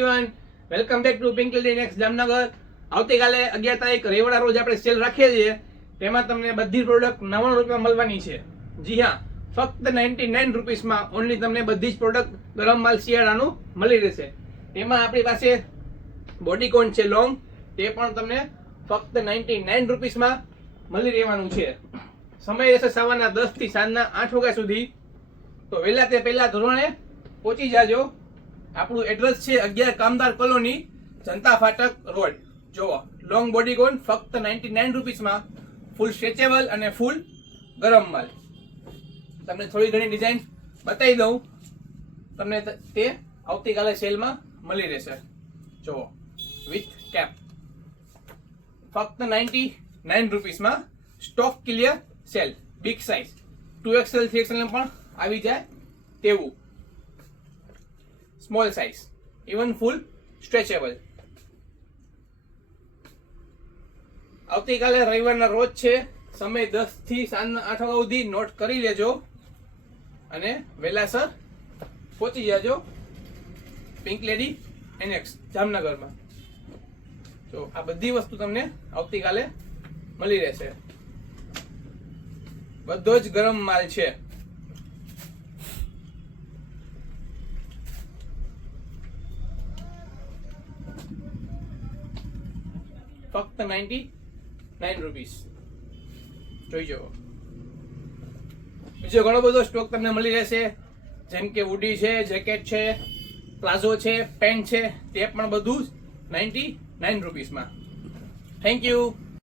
Everyone, welcome back to pink lady next Jamnagar. આવતીકાલે 11 તારીખ રવિવારના રોજ આપણે સેલ રાખીએ છીએ. તેમાં તમને બધી પ્રોડક્ટ 99 રૂપિયામાં મળવાની છે. જી હા, ફક્ત 99 રૂપીસમાં ઓનલી તમને બધી જ પ્રોડક્ટ ગરમ માલ શિયાળાનું મળી રહેશે. તેમાં આપણી પાસે બોડીકોન છે લોંગ, તે પણ તમને ફક્ત 99 રૂપીસમાં મળી રહેવાનું છે. સમય રહેશે સવારના 10 થી સાંજના 8 વાગ્યા સુધી. તો વહેલા તે પહેલા ધોરણે પહોંચી જાજો. આપણું એડ્રેસ છે 11 કામદાર કોલોની, જનતા ફાટક રોડ. જોવો, લોંગ બોડીકોન ફક્ત 99 રૂપીસમાં, ફૂલ સ્ટ્રેચેબલ અને ફૂલ ગરમ માલ. તમને થોડી ઘણી ડિઝાઇન બતાવી દઉં, તમને તે આવતીકાલે સેલમાં મળી રહેશે. જોવો, વિથ કેપ ફક્ત 99 રૂપીસમાં. Stock clear sale, big size 2XL 3XL પણ આવી જાય તેવું. Small size, even full stretchable. આવતીકાલે રવિવારના રોજ છે, સમય 10 થી સાંજના 8 વાગ્યા સુધી નોટ કરી લેજો અને વહેલાસર પહોંચી જાજો પિંક લેડી એનેક્સ જામનગરમાં. તો આ બધી વસ્તુ તમને આવતીકાલે મળી રહેશે. બધો જ ગરમ માલ છે. ફક્ત 99 રૂપીસ. જોઈ જાઓ. બીજો ઘણો બધો સ્ટોક તમને મળી રહેશે, જેમ કે હુડી છે, જેકેટ છે, પ્લાઝો છે, પેન્ટ છે, તે પણ બધું જ 99 રૂપીસમાં. Thank you.